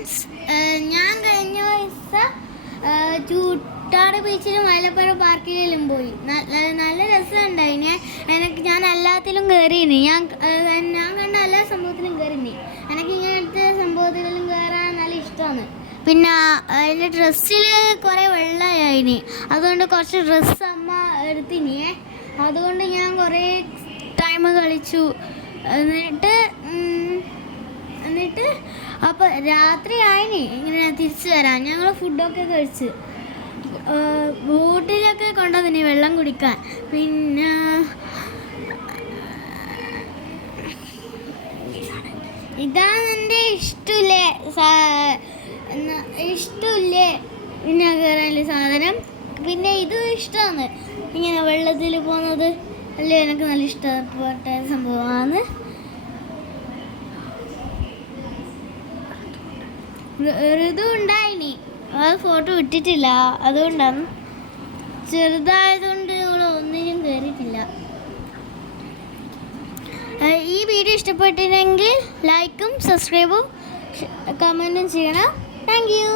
Friends, ഞാൻ കഴിഞ്ഞ ദിവസം ചൂട്ടാട് ബീച്ചിലും മലപ്പുറം പാർക്കിലും പോയി. നല്ല രസമുണ്ടായിനെ. ഞാൻ എല്ലാത്തിലും കയറിയിനി. ഞാൻ കണ്ട എല്ലാ സംഭവത്തിലും കയറിനി. എനിക്ക് ഇങ്ങനത്തെ സംഭവത്തിലും കയറാൻ നല്ല ഇഷ്ടമാണ്. പിന്നെ അതിൻ്റെ ഡ്രസ്സിൽ കുറേ വെള്ളമായിനി. അതുകൊണ്ട് കുറച്ച് ഡ്രസ്സ് അമ്മ എടുത്തിനിയേ. അതുകൊണ്ട് ഞാൻ കുറേ ടൈം കളിച്ചു. എന്നിട്ട് അപ്പോൾ രാത്രി ആയിനി. ഇങ്ങനെ തിരിച്ചു വരാം. ഞങ്ങൾ ഫുഡൊക്കെ കഴിച്ച് ബോട്ടിലൊക്കെ കൊണ്ടുവന്നിനി വെള്ളം കുടിക്കാൻ. പിന്നെ ഇതാണ് എൻ്റെ ഇഷ്ടമില്ലേ പിന്നെ കയറാനുള്ള സാധനം. പിന്നെ ഇതും ഇഷ്ടമാണ്, ഇങ്ങനെ വെള്ളത്തിൽ പോകുന്നത് അല്ലേ. എനിക്ക് നല്ല ഇഷ്ടപ്പെട്ട സംഭവമാണ്. ഋതു ഉണ്ടായിനി, അത് ഫോട്ടോ ഇട്ടിട്ടില്ല. അതുകൊണ്ടാണ്, ചെറുതായതുകൊണ്ട് നമ്മൾ ഒന്നിനും കയറിയിട്ടില്ല. ഈ വീഡിയോ ഇഷ്ടപ്പെട്ടില്ലെങ്കിൽ ലൈക്കും സബ്സ്ക്രൈബും കമൻറ്റും ചെയ്യണം. Thank you.